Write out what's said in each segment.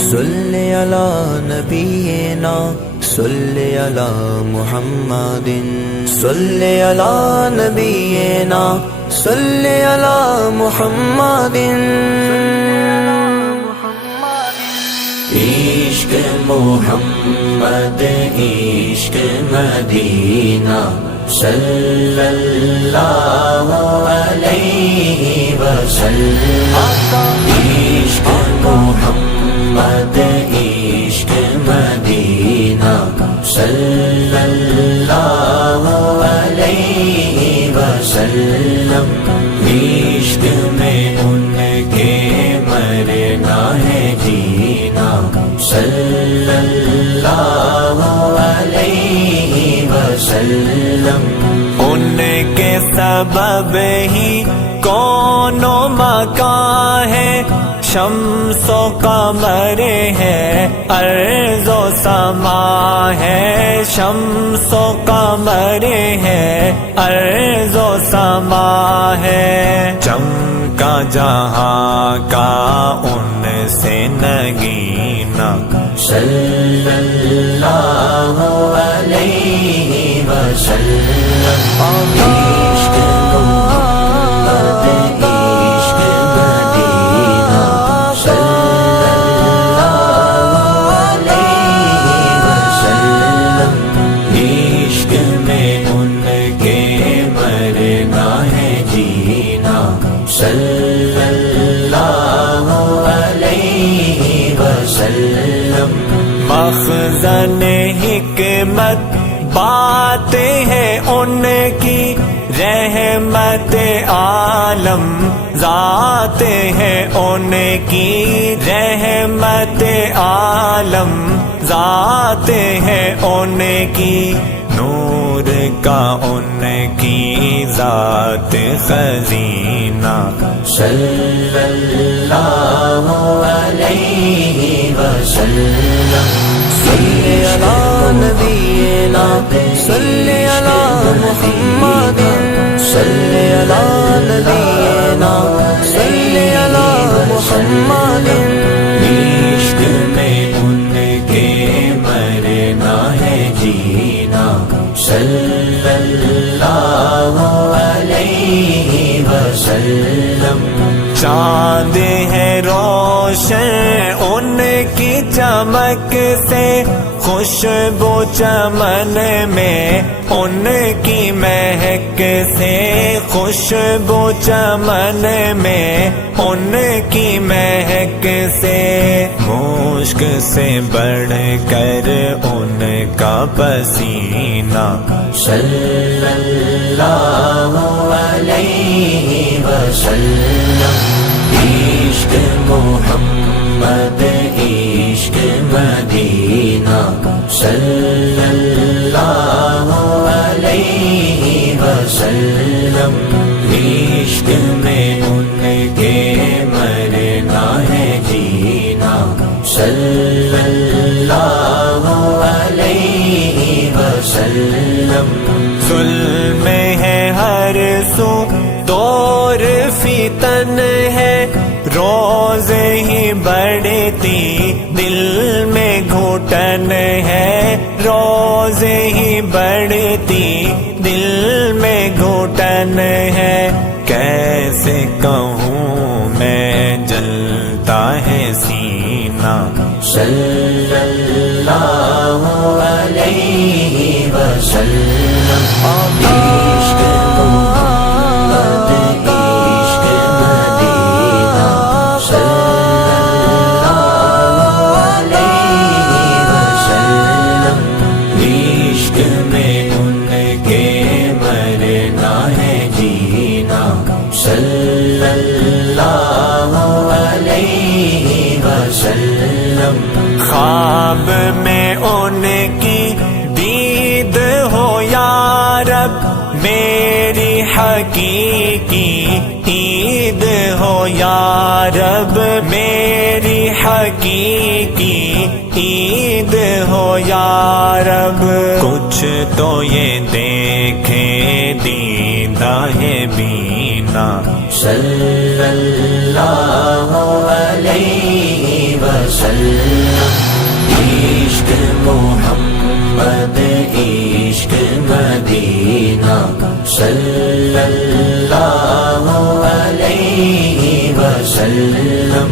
صلی علی نبینا صلی علی محمد صلی علی نبینا صلی علی محمد عشق محمد عشق مدینہ صلی اللہ علیہ وسلم عشق محمد عشق مدینہ صلی اللہ علیہ وسلم عشق میں ان کے مرنا ہے جینا صلی اللہ علیہ وسلم ان کے سبب ہی کون و مکان ہے شمس و قمر ہے ارض و سما ہے شمس و قمر ہے ارض و سما ہے چمکا جہاں کا ان سے نگینا صلی اللہ علیہ وسلم عشق محمد عشق مدینہ صلی اللہ علیہ وسلم عشق میں ان کے مرنا ہے جینا صلی اللہ علیہ وسلم مخزن حکمت بات ہے ان کی رحمت عالم ذات ہے ان کی رحمت عالم ذات ہے ان کی نور کا ان کی ذات خزینہ صلی اللہ علیہ وسلم صلی علی نبینا صلی علی محمد صلی علی نبینا صلی علی محمد عشق میں ان کے مرنا ہے جینا صلی اللہ علیہ وسلم چاند ہے روشن ان کی چمک سے خوشبو چمن میں ان کی مہک سے خوشبو چمن میں ان کی مہک سے مشک سے بڑھ کر ان کا پسینہ صلی اللہ علیہ وسلم عشق محمد عشق مدینہ صلی اللہ علیہ وسلم عشق میں ان کے مرنا ہے جینا صلی اللہ علیہ وسلم ظلم ہے ہر سو دور فتن ہے روز ہی بڑھتی دل میں گھٹن ہے روز ہی بڑھتی دل میں گھٹن ہے کیسے کہوں میں جلتا ہے سینہ صلی اللہ علیہ وسلم عشق محمد عشق مدینہ صلی اللہ علیہ وسلم عشق میں ان کے مرنا ہے جینا صلی اللہ علیہ وسلم خواب میں ان کی دید ہو یا رب میری حقیقی عید ہو یا رب میری حقیقی عید ہو یا رب، کچھ تو یہ دیکھے دیدہ ہے بینا، صلی اللہ علیہ وسلم۔ عشق محمد عشق مدینہ، صلی اللہ علیہ وسلم۔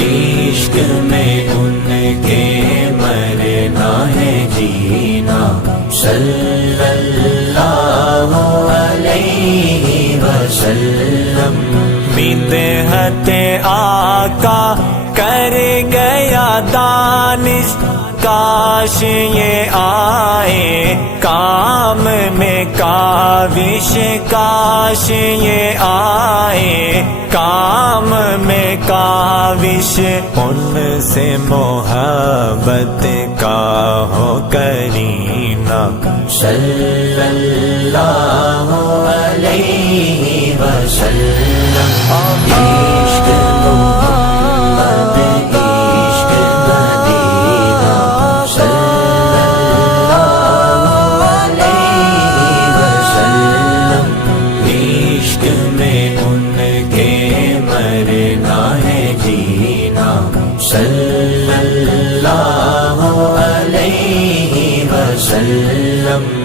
عشق میں ان کے مرنا ہے جینا، صلی اللہ علیہ وسلم۔ بدعت آقا کر گیا دانش، کاش یہ آئے کام میں کاوش، کاش یہ آئے کام میں کاوش، ان سے محبت کا ہو کرینہ، صلی اللہ علیہ وسلم۔ عشق محمد عشق مدینہ، صلی اللہ علیہ وسلم۔ عشق میں ان کے مرنا ہے جینا، صلی اللہ علیہ وسلم۔